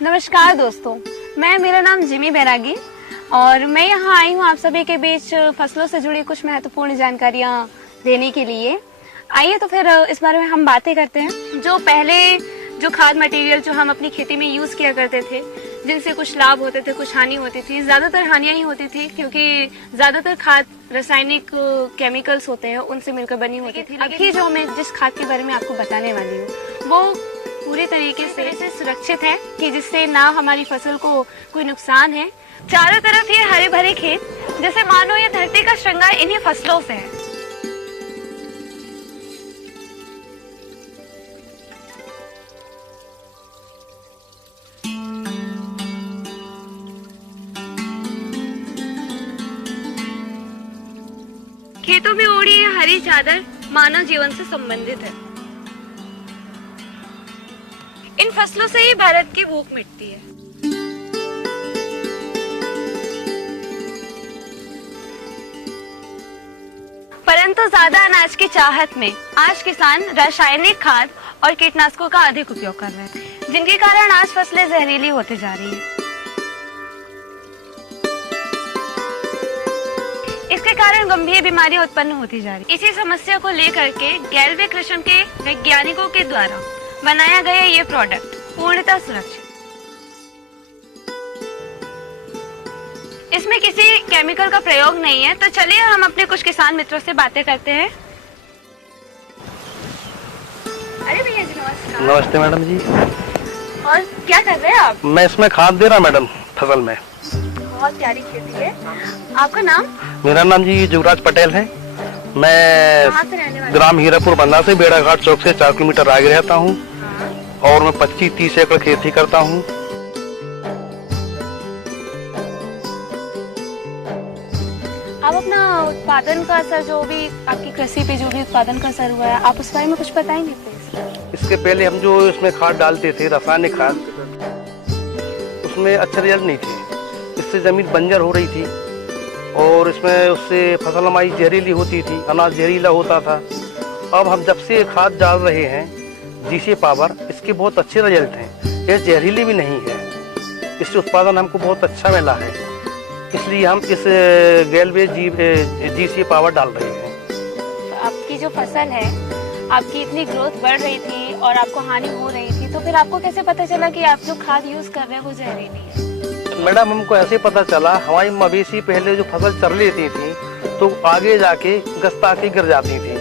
नमस्कार दोस्तों, मेरा नाम जिमी बैरागी और मैं यहाँ आई हूँ आप सभी के बीच फसलों से जुड़ी कुछ महत्वपूर्ण जानकारियाँ देने के लिए। आइए तो फिर इस बारे में हम बातें करते हैं। जो पहले जो खाद मटेरियल जो हम अपनी खेती में यूज किया करते थे, जिनसे कुछ लाभ होते थे कुछ हानि होती थी, ज्यादातर हानियां ही होती थी क्योंकि ज्यादातर खाद रासायनिक केमिकल्स होते हैं उनसे मिलकर बनी होती थी। अभी जो मैं जिस खाद के बारे में आपको बताने वाली हूँ वो पूरी तरीके से सुरक्षित है कि जिससे ना हमारी फसल को कोई नुकसान है। चारों तरफ ये हरे भरे खेत, जैसे मानो ये धरती का श्रृंगार इन्हीं फसलों से है। खेतों में ओढ़ी ये हरी चादर मानव जीवन से संबंधित है। इन फसलों से ही भारत की भूख मिटती है। परंतु ज्यादा अनाज की चाहत में आज किसान रासायनिक खाद और कीटनाशकों का अधिक उपयोग कर रहे हैं, जिनके कारण आज फसलें जहरीली होती जा रही हैं। इसके कारण गंभीर बीमारियां उत्पन्न होती जा रही। इसी समस्या को लेकर के गैल्वे कृषि के वैज्ञानिकों के द्वारा बनाया गया ये प्रोडक्ट पूर्णतः सुरक्षित। इसमें किसी केमिकल का प्रयोग नहीं है। तो चलिए हम अपने कुछ किसान मित्रों से बातें करते हैं। अरे भैया जी नमस्कार। नमस्ते मैडम जी। और क्या कर रहे हैं आप? मैं इसमें खाद दे रहा मैडम फसल में। बहुत प्यारी खेती है। आपका नाम? मेरा नाम जी युवराज पटेल है। कहाँ मैं से रहने वाले? ग्राम हीरापुर बंदा से बेड़ा घाट चौक से 4 किलोमीटर आगे रहता हूँ और मैं 25-30 एकड़ खेती करता हूँ। आप अपना उत्पादन का असर, जो भी आपकी कृषि पे जो भी उत्पादन का असर हुआ है, आप उस बारे में कुछ बताएंगे प्लीज? इसके पहले हम जो इसमें खाद डालते थे रासायनिक खाद, उसमें अच्छे रिजल्ट नहीं थे। इससे जमीन बंजर हो रही थी और इसमें उससे फसल हमारी जहरीली होती थी, अनाज जहरीला होता था। अब हम जब से खाद डाल रहे हैं जीसी पावर, इसके बहुत अच्छे रिजल्ट हैं। ये जहरीली भी नहीं है, इससे उत्पादन हमको बहुत अच्छा मिला है। इसलिए हम इस गैल्वे जीसी पावर डाल रहे हैं। तो आपकी जो फसल है, आपकी इतनी ग्रोथ बढ़ रही थी और आपको हानि हो रही थी, तो फिर आपको कैसे पता चला कि आप जो खाद यूज कर रहे हैं वो जहरीली है? मैडम हमको ऐसे पता चला, हमारी मवेशी पहले जो फसल चर लेती थी तो आगे जाके गस्ता के गिर जाती थी,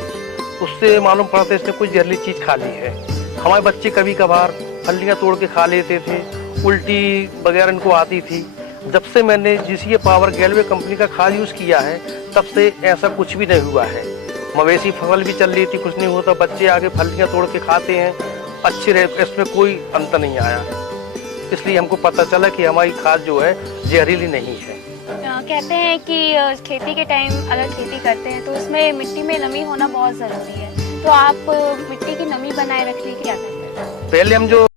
उससे मालूम पड़ता इसने कुछ जहरीली चीज खा ली है। हमारे बच्चे कभी कभार फलियां तोड़ के खा लेते थे, उल्टी वगैरह इनको आती थी। जब से मैंने जीसी पावर गैल्वे कंपनी का खाद यूज किया है तब से ऐसा कुछ भी नहीं हुआ है। मवेशी फसल भी चल रही थी, कुछ नहीं होता, बच्चे आगे फलियां तोड़ के खाते हैं, अच्छे रहे, इसमें कोई अंतर नहीं आया। इसलिए हमको पता चला कि हमारी खाद जो है जहरीली नहीं है। कहते हैं कि खेती के टाइम अगर खेती करते हैं तो उसमें मिट्टी में नमी होना बहुत जरूरी है। तो आप मिट्टी की नमी बनाए रखने के क्या करते हैं? पहले हम जो